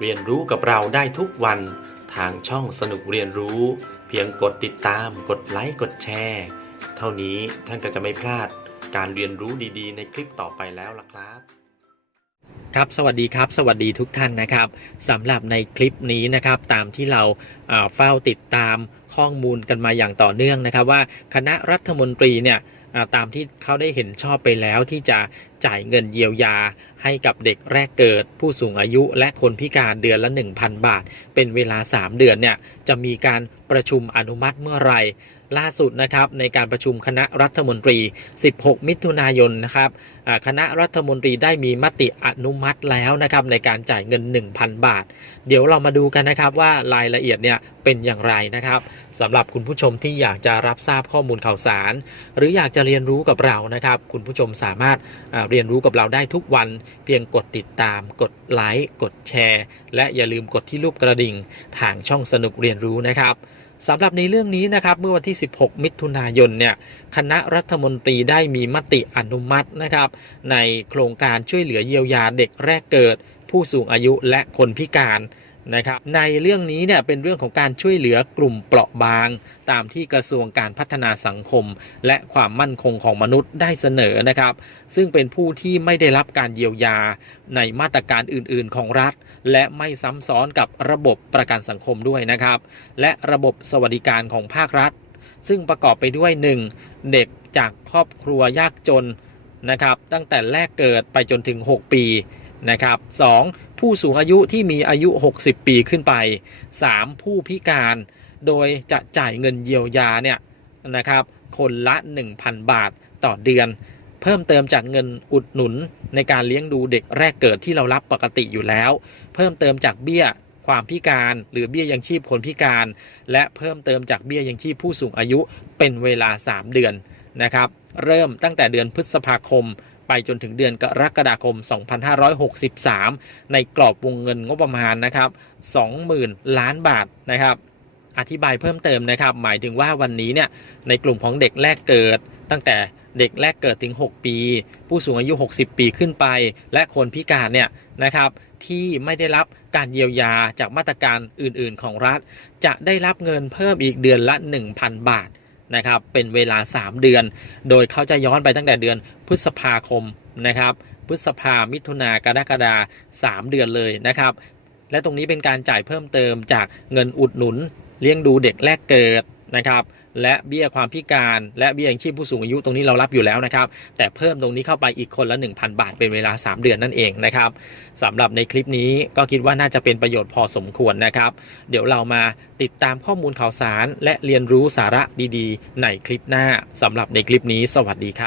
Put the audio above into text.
เรียนรู้กับเราได้ทุกวันทางช่องสนุกเรียนรู้ เพียงกดติดตาม กดไลค์กดแชร์เท่านี้ท่านก็จะไม่พลาดการเรียนรู้ดีๆ ในคลิปต่อไปแล้วล่ะครับครับสวัสดีครับ สวัสดีทุกท่านนะครับสำหรับในคลิปนี้นะครับ ตามที่เราเอ่อเฝ้าติดตามข้อมูลกันมาอย่างต่อเนื่องนะครับ ว่าคณะรัฐมนตรีเนี่ย ตามที่เขาได้เห็นชอบไปแล้วที่จะจ่ายเงินเยียวยา ให้กับเด็กแรกเกิด ผู้สูงอายุและคนพิการเดือนละ 1,000 บาท เป็นเวลา 3 เดือนเนี่ยจะมีการประชุมอนุมัติเมื่อไหร่ล่าสุดนะครับในการประชุมคณะรัฐมนตรี 16 มิถุนายนนะครับคณะรัฐมนตรีได้มีมติอนุมัติแล้วนะครับในการจ่ายเงิน 1,000 บาท เดี๋ยวเรามาดูกันนะครับว่ารายละเอียดเนี่ยเป็นอย่างไรนะครับสำหรับคุณผู้ชมที่อยากจะรับทราบข้อมูลข่าวสาร หรืออยากจะเรียนรู้กับเรานะครับ คุณผู้ชมสามารถเรียนรู้กับเราได้ทุกวัน เพียงกดติดตาม กดไลค์กดแชร์ และอย่าลืมกดที่รูปกระดิ่งทางช่องสนุกเรียนรู้นะครับ สำหรับในเรื่องนี้นะครับเมื่อวันที่ 16 มิถุนายนเนี่ยคณะรัฐมนตรีได้มีมติอนุมัตินะครับ ในโครงการช่วยเหลือเยียวยาเด็กแรกเกิด ผู้สูงอายุและคนพิการ นะครับในเรื่องนี้เนี่ยเป็นเรื่องของการช่วยเหลือกลุ่มเปราะบาง ตามที่กระทรวงการพัฒนาสังคม และความมั่นคงของมนุษย์ได้เสนอนะครับ ซึ่งเป็นผู้ที่ไม่ได้รับการเยียวยาในมาตรการอื่น ๆ ของรัฐ และไม่ซ้ำซ้อนกับระบบประกันสังคมด้วยนะครับ และระบบสวัสดิการของภาครัฐ ซึ่งประกอบไปด้วย 1. เด็กจากครอบครัวยากจนนะครับตั้งแต่แรกเกิดไปจนถึง 6 ปี นะครับ 2. ผู้สูงอายุที่มีอายุ 60 ปีขึ้นไป 3. ผู้พิการโดยจะจ่ายเงินเยียวยาเนี่ยนะครับ คนละ 1,000 บาทต่อเดือน เพิ่มเติมจากเงินอุดหนุนในการเลี้ยงดูเด็กแรกเกิดที่เรารับปกติอยู่แล้ว เพิ่มเติมจากเบี้ยความพิการหรือเบี้ยยังชีพคนพิการ และเพิ่มเติมจากเบี้ยยังชีพผู้สูงอายุเป็นเวลา 3 เดือนนะครับ เริ่มตั้งแต่เดือนพฤษภาคม ไปจนถึงเดือนกรกฎาคม 2563 ในกรอบวงเงินงบประมาณนะครับ 20,000 ล้านบาทนะครับอธิบายเพิ่มเติมนะครับ หมายถึงว่าวันนี้เนี่ยในกลุ่มของเด็กแรกเกิด ตั้งแต่เด็กแรกเกิดถึง 6 ปี ผู้สูงอายุ 60 ปีขึ้นไป และคนพิการเนี่ยนะครับที่ไม่ได้รับการเยียวยาจากมาตรการอื่น ๆ ของรัฐ จะได้รับเงินเพิ่มอีกเดือนละ 1,000 บาท นะครับเป็นเวลา 3 เดือน โดยเขาจะย้อนไปตั้งแต่เดือนพฤษภาคมนะครับพฤษภามิถุนากรกฎาสามเดือนเลยนะครับ และตรงนี้เป็นการจ่ายเพิ่มเติมจากเงินอุดหนุน เลี้ยงดูเด็กแรกเกิดนะครับ และเบี้ยความพิการและเบี้ยยังชีพผู้สูงอายุตรงนี้เรารับอยู่แล้วนะครับ แต่เพิ่มตรงนี้เข้าไปอีกคนละ 1,000 บาทเป็นเวลา 3 เดือนนั่นเองนะครับสำหรับในคลิปนี้ก็คิดว่าน่าจะเป็นประโยชน์พอสมควรนะครับ เดี๋ยวเรามาติดตามข้อมูลข่าวสาร และเรียนรู้สาระดีๆ ในคลิปหน้าสำหรับในคลิปนี้ สวัสดีครับ